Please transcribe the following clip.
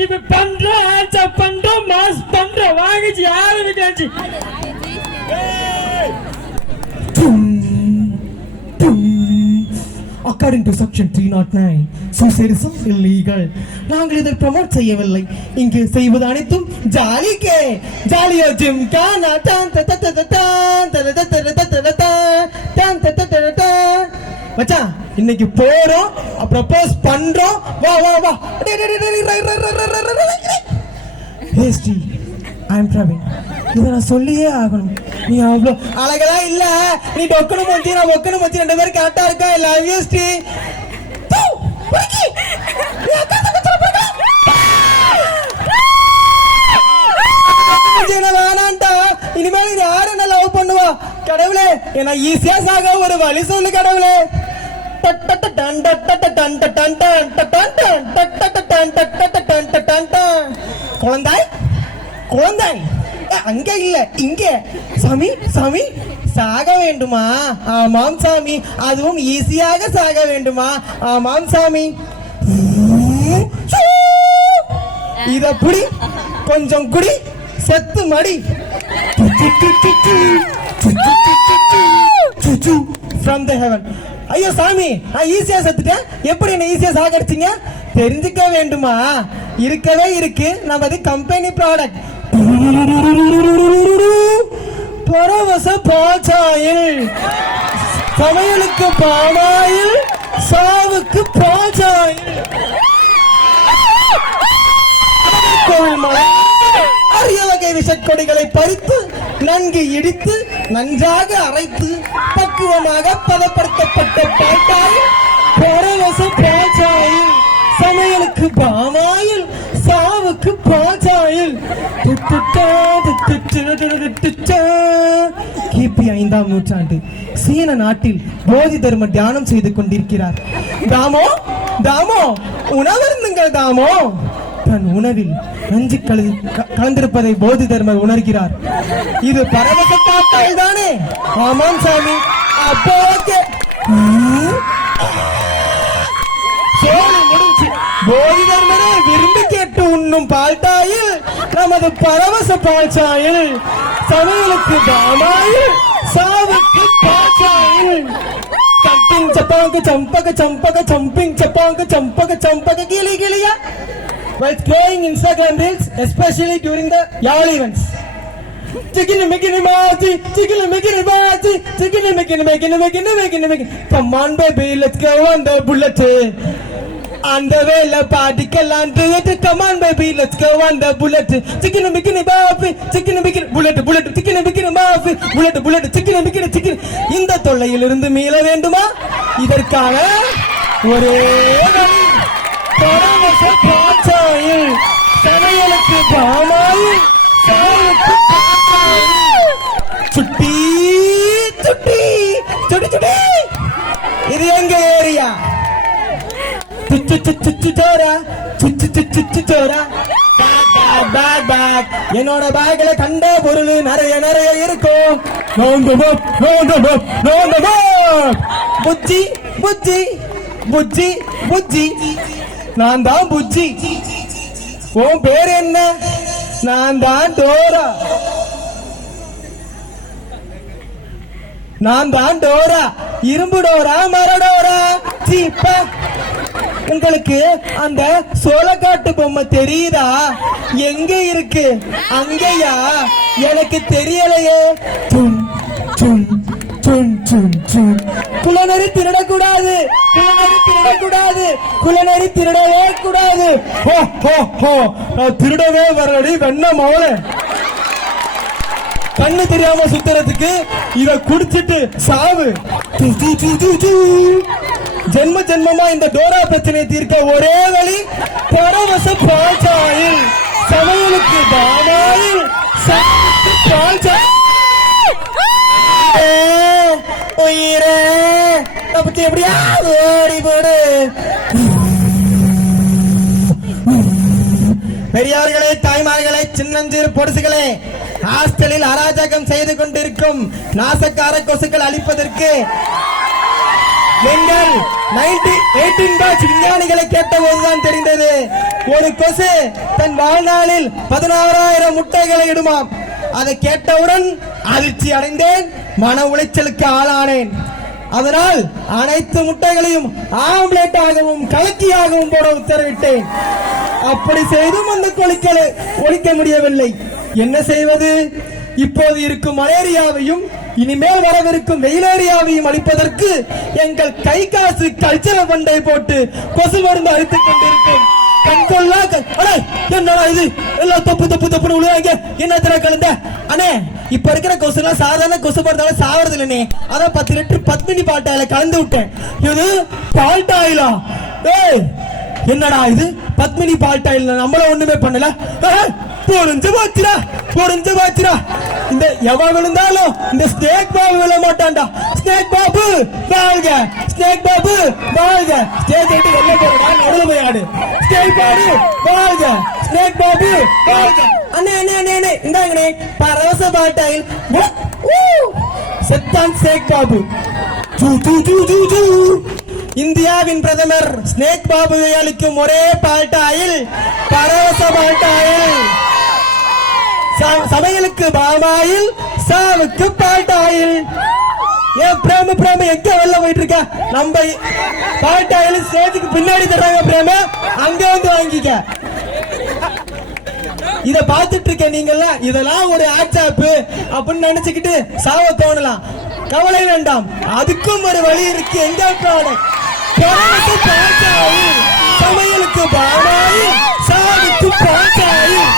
இப்ப பண்றோம் ஆச்சா பண்றோம் மாஸ் பண்றோம் வாங்கிச்சு ஆரம்பிக்காச்சு. According to section 309, suicide illegal. நாங்கள் இதை ப்ரமோட் செய்யவில்லை. இங்கே செய்வது அனைத்தும் ஜாலிக்கே. ஜாலியோ ஜிம்கானா டான் ட ட ட டான் ட ட ட ட ட டான் ட ட ட டான். மச்சான் இன்னைக்கு போறோம், ப்ரப்போஸ் பண்றோம். வா வா வா. ஹேஸ்டி ஐ அம் பிரவீன். இதை நான் சொல்லியே ஆகணும். நீ அவ்வளோ அழகெல்லாம் இல்ல. நீ டொக்கணும் மச்சி, நான் ஒக்கணும் மச்சி, ரெண்டு பேரும் கரெக்டா இருக்கா? Love you Sri. வேணான்டா. இனிமேல் யாரு என்ன லவ் பண்ணுவா? கடவுளே என்ன ஈஸியா சாக ஒரு வழி சொல்லு கடவுளே. குழந்தாய் குழந்தாய் அங்க இல்ல இங்க. சாமி சாமி சாக வேண்டுமா? ஆமாம் சாமி. அதுவும் ஈஸியாக சாக வேண்டுமா? ஆமாம் சாமி. இத புடி, கொஞ்சம் குடி, செத்து மடி. From the heaven. ஐயோ சாமி நான் ஈஸியா செத்துட்டேன். எப்படி என்ன ஈஸியா சாகடிச்சீங்க? தெரிஞ்சுக்க வேண்டுமா? இருக்கவே இருக்கு நமது கம்பெனி ப்ராடக்ட். பரவச பால்சாயில். சமையலுக்கு பாமாயில், சாவுக்கு பால்சாயில். அரிய வகை விஷக்கொடிகளை பறித்து நன்கு இடித்து நன்றாக அரைத்து பக்குவமாக பதப்படுத்தப்பட்ட பால்சாயில். பரவச பால்சாயில். சமையலுக்கு பாமாயில், சாவுக்கு பால்சாயில். கிபி 5ஆம் நூற்றாண்டு சீன நாட்டில் போதி தர்ம தியானம் செய்து கொண்டிருக்கிறார். தாமோ தாமோ உணவருந்துங்கள் தாமோ. தன் உணவில் நஞ்சு கலந்திருப்பதை போதி தர்மர் உணர்கிறார். இது பரவச பாட்டாயில் தானே? ஆமாம் சாமி. அப்போ முடிஞ்சு போதி தர்மரே விரும்பி கேட்டு உண்ணும் பால்டாயில் நமது பரவச பால்சாயில். சமையலுக்கு தாமாயில், சாவுக்கு பால்சாயில். சம்பிங் சப்பாங்க சம்பக சம்பக சம்பிங் சப்பாங்க சம்பக சம்பக கிளி கிளியா. While scrolling Instagram reels, especially during the yawl events. Chicken making maji, chicken making maji, chicken making. Come on baby, let's go on the bullet. On the way la party kalan do it. Come on baby, let's go on the bullet. Chicken making baby, chicken making bullet bullet, chicken making baby, bullet bullet, chicken making chicken. இந்த தொல்லையில் இருந்து மீள வேண்டுமா? இதற்காக ஒரே வழி. பரவச பால்சாயில். சமையலுக்கு palm oil, சாவுக்கு பால்சாயில். சுட்டி சுட்டி சுட்டி சுட்டி. இது எங்க ஏரியா? என்னோட பேக்ல கண்ட பொருள் நிறைய நிறைய இருக்கும். புஜ்ஜி புஜ்ஜி புஜ்ஜி புஜ்ஜி. நான் தான் புஜ்ஜி. உன் பேர் என்ன? நான் தான் டோரா. நான் தான் டோரா. இரும்பு டோரா மரடோரா. சீப்பா. உங்களுக்கு அந்த சோளக்காட்டு பொம்மை தெரியுதா? எங்க இருக்கு? அங்கயா? எனக்கு தெரியலையே. குலநரி திருடக்கூடாது, குலநரி திருடக்கூடாது, குலநரி திருடவே கூடாது. நான் திருடவே வரடி வெண்ண மோள. கண்ணு தெரியாம சுத்துறதுக்கு இத குடிச்சிட்டு சாவு. ஜென்ம ஜென்மமா இந்த டோரா பிரச்சனையை தீர்க்க ஒரே வழி பரவச பால்சாயில். சமையலுக்கு பாமாயில், சாவுக்கு பால்சாயில். உயிரே பத்தி எப்படியாவது ஓடி போடு. பெரியார்களே, தாய்மார்களே, சின்னஞ்சிறு பொடுசுகளே, ஹாஸ்டலில் அராஜகம் செய்து கொண்டிருக்கும் நாசக்கார கொசுக்கள் அழிப்பதற்கு எங்கள் 18 பேட்ச் விஞ்ஞானிகளை கேட்ட போதுதான் தெரிந்தது ஒரு கொசு தன் வாழ்நாளில் 16,000 முட்டைகளை இடுமாம். அதை கேட்டவுடன் அதிர்ச்சி அடைந்தேன், மன உளைச்சலுக்கு ஆளானேன். அதனால் அனைத்து முட்டைகளையும் ஆம்லேட்டாகவும் கலக்கியாகவும் போட உத்தரவிட்டேன். அப்படி செய்தும் அந்த கொழுக்களை ஒழிக்க முடியவில்லை. என்ன செய்வது? இப்போது இருக்கும் மலேரியாவையும் இனிமேல் வரவிருக்கும் வெயிலேரியாவையும் அளிப்பதற்கு எங்கள் கை காசு கல்ச்சர பண்டை போட்டு கொசு மருந்து அளித்துக் கொண்டிருக்கோம். கண்கொள்ளா என்னடா இது எல்லாம் தப்பு தப்பு தப்புன்னு விழுவாங்க. என்ன கலந்த அண்ணே, இப்ப இருக்கிற கொசு எல்லாம் சாதாரண கொசு மருந்தால சாவறது இல்லனே. அதான் 10 லிட்டர் பத்மினி பால்டாயில கலந்து விட்டேன். இது பால்டாயிலா? ஏய், என்னடா இது பத்மினி பால்டாயில்? நம்மள ஒண்ணுமே பண்ணல. பொறிஞ்சு பாச்சுடா. இந்த எவ விழுந்தாலும் இந்த ஸ்னேக் பாபு விழ மாட்டான்டா. ஸ்னேக் பாபு வாழ்க, ஸ்னேக் பாபு வாழ்க. ஸ்டேஜ் விட்டு வெளில போறடா, நடுவுல போய் ஆடு. ஸ்னேக் பாபு வாழ்க, ஸ்னேக் பாபு வாழ்க. அண்ணே இந்தாங்கண்ணே பரவச பால்டாயில். செத்தான் ஸ்னேக் பாபு. இந்தியாவின் பிரதமர் ஸ்னேக் பாபுவை அளிக்கும் ஒரே பால்டாயில் பரவச பால்டாயில். சமையலுக்கு பாமாயில், சாவுக்கு பால்டாயில். ஏன் பிரேம எங்க வெளில போயிட்டு இருக்க? நம்ம பால்டாயில் ஸ்டேஜுக்கு பின்னாடி தர்றாங்க. பிரேம அங்க வந்து வாங்கிக்க. இத பாத்துட்டு இருக்க நீங்கெல்லாம் இதெல்லாம் ஒரு ஆட்சாப்பு அப்படின்னு நினைச்சுக்கிட்டு சாவ தோணலாம். கவலை வேண்டாம், அதுக்கும் ஒரு வழி இருக்கு. எங்க பால்டாயில், சமையலுக்கு பாமாயில், சாவுக்கு பால்டாயில்.